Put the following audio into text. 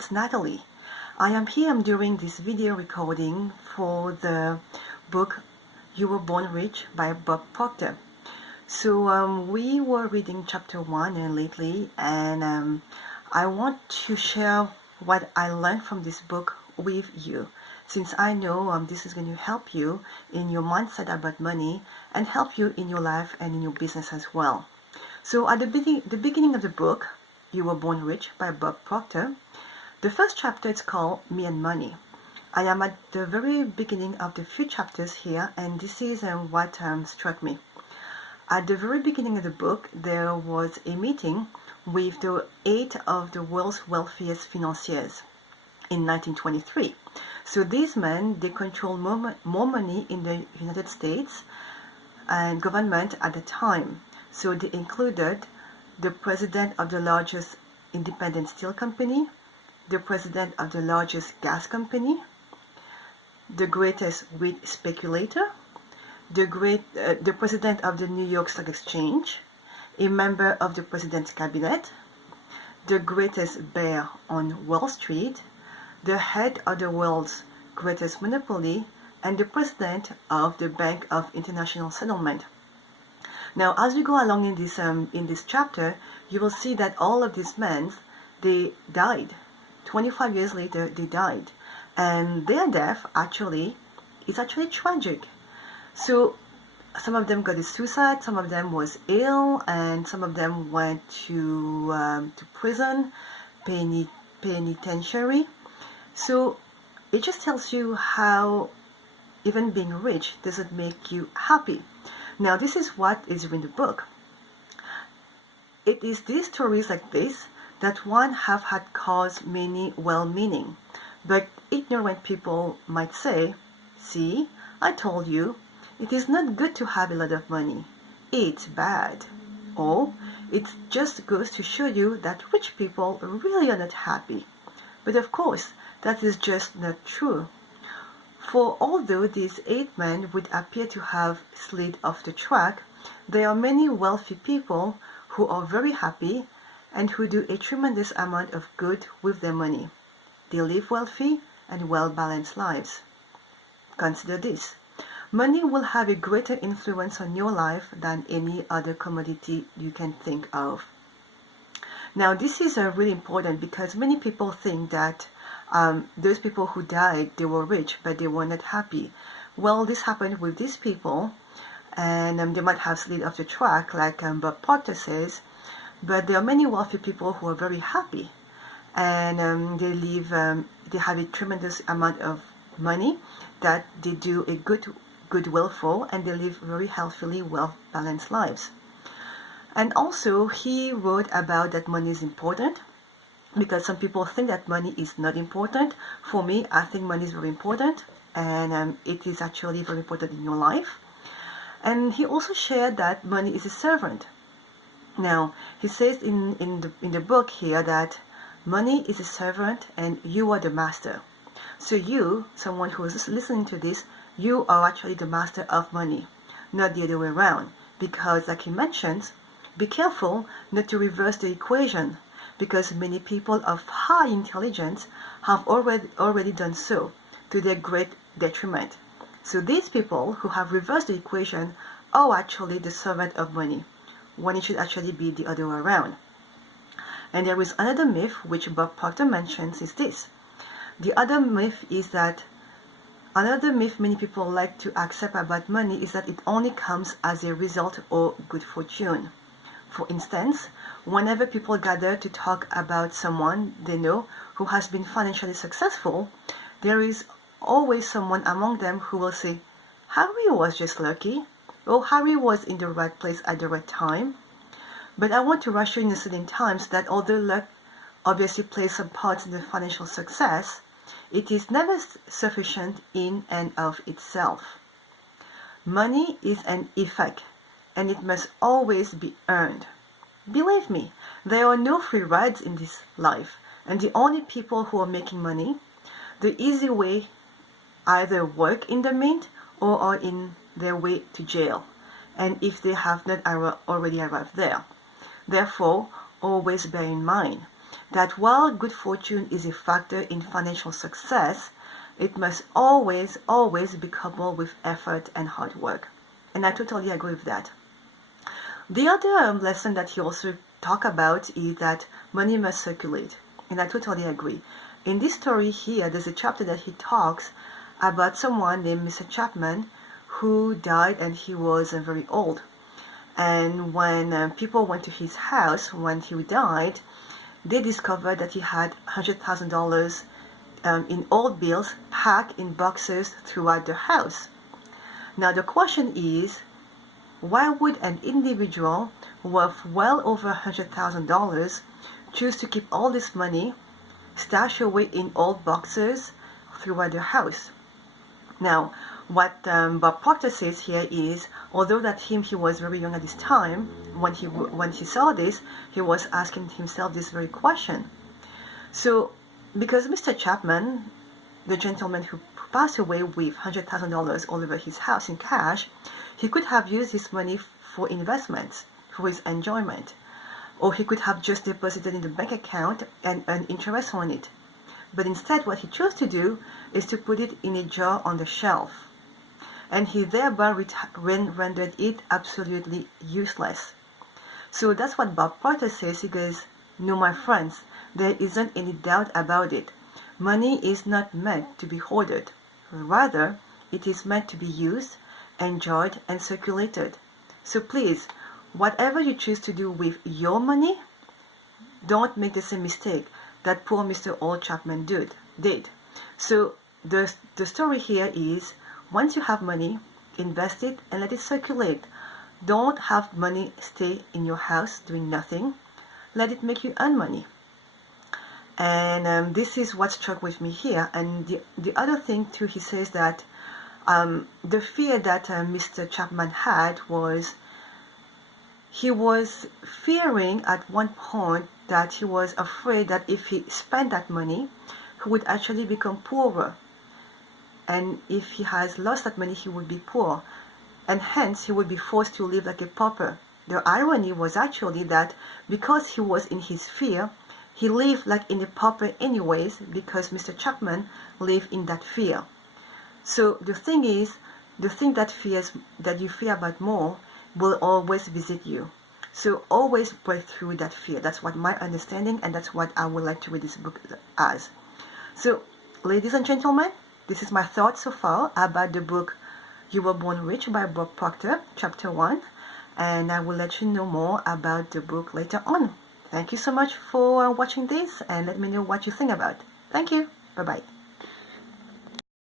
it's Natalie. I am here doing this video recording for the book You Were Born Rich by Bob Proctor. So we were reading chapter 1 lately, and I want to share what I learned from this book with you, since I know this is going to help you in your mindset about money and help you in your life and in your business as well. So at the beginning of the book, You Were Born Rich by Bob Proctor, the first chapter is called Me and Money. I am at the very beginning of the few chapters here, and this is what struck me. At the very beginning of the book, there was a meeting with the 8 of the world's wealthiest financiers in 1923. So these men, they control more money in the United States and government at the time. So they included the president of the largest independent steel company, the president of the largest gas company, the greatest wheat speculator, the president of the New York Stock Exchange, a member of the president's cabinet, the greatest bear on Wall Street, the head of the world's greatest monopoly, and the president of the Bank of International Settlement. Now, as we go along in this chapter, you will see that all of these men, they died. 25 years later, they died, and their death is actually tragic. So some of them got a suicide, some of them was ill, and some of them went to prison, penitentiary. So it just tells you how even being rich doesn't make you happy. Now, this is what is in the book. It is these stories like this that one have had caused many well-meaning, but ignorant people might say, "See, I told you, it is not good to have a lot of money. It's bad." Or, "It just goes to show you that rich people really are not happy." But of course, that is just not true. For although these 8 men would appear to have slid off the track, there are many wealthy people who are very happy and who do a tremendous amount of good with their money. They live wealthy and well-balanced lives. Consider this. Money will have a greater influence on your life than any other commodity you can think of. Now, this is really important because many people think that those people who died, they were rich, but they were not happy. Well, this happened with these people, and they might have slid off the track, like Bob Proctor says, but there are many wealthy people who are very happy, and they have a tremendous amount of money that they do a goodwill for, and they live very healthily, well-balanced lives. And also, he wrote about that money is important, because some people think that money is not important. For me, I think money is very important, and it is actually very important in your life. And he also shared that money is a servant. Now, he says in the book here that money is a servant and you are the master. So you, someone who is listening to this, you are actually the master of money, not the other way around. Because like he mentions, be careful not to reverse the equation, because many people of high intelligence have already done so, to their great detriment. So these people who have reversed the equation are actually the servant of money, when it should actually be the other way around. And there is another myth which Bob Proctor mentions is this. The other myth many people like to accept about money is that it only comes as a result of good fortune. For instance, whenever people gather to talk about someone they know who has been financially successful, there is always someone among them who will say, "Harry was just lucky," or "Harry was in the right place at the right time." But I want to assure you in the same times that although luck obviously plays some part in the financial success, it is never sufficient in and of itself. Money is an effect, and it must always be earned. Believe me, there are no free rides in this life, and the only people who are making money the easy way either work in the mint or are in their way to jail, and if they have not already arrived there. Therefore, always bear in mind, that while good fortune is a factor in financial success, it must always, always be coupled with effort and hard work. And I totally agree with that. The other lesson that he also talked about is that money must circulate. And I totally agree. In this story here, there's a chapter that he talks about someone named Mr. Chapman who died, and he was very old. And when people went to his house when he died, they discovered that he had $100,000 in old bills packed in boxes throughout the house. Now the question is, why would an individual worth well over $100,000 choose to keep all this money stashed away in old boxes throughout the house? Now, what Bob Proctor says here is, although that he was very young at this time, when he saw this, he was asking himself this very question. So, because Mr. Chapman, the gentleman who passed away with $100,000 all over his house in cash, he could have used his money for investments, for his enjoyment, or he could have just deposited in the bank account and earn interest on it. But instead, what he chose to do is to put it in a jar on the shelf, and he thereby rendered it absolutely useless. So that's what Bob Proctor says. He goes, "No, my friends, there isn't any doubt about it. Money is not meant to be hoarded. Rather, it is meant to be used, enjoyed, and circulated. So please, whatever you choose to do with your money, don't make the same mistake that poor Mr. Old Chapman did. So the story here is, once you have money, invest it and let it circulate. Don't have money stay in your house doing nothing. Let it make you earn money." And this is what struck with me here. And the other thing too, he says that the fear that Mr. Chapman had was, he was fearing at one point that he was afraid that if he spent that money, he would actually become poorer. And if he has lost that money, he would be poor. And hence, he would be forced to live like a pauper. The irony was actually that because he was in his fear, he lived like in a pauper anyways, because Mr. Chapman lived in that fear. So the thing is, the thing that you fear about more will always visit you. So always break through that fear. That's what my understanding, and that's what I would like to read this book as. So, ladies and gentlemen, this is my thoughts so far about the book You Were Born Rich by Bob Proctor, Chapter 1, and I will let you know more about the book later on. Thank you so much for watching this, and let me know what you think about it. Thank you. Bye-bye.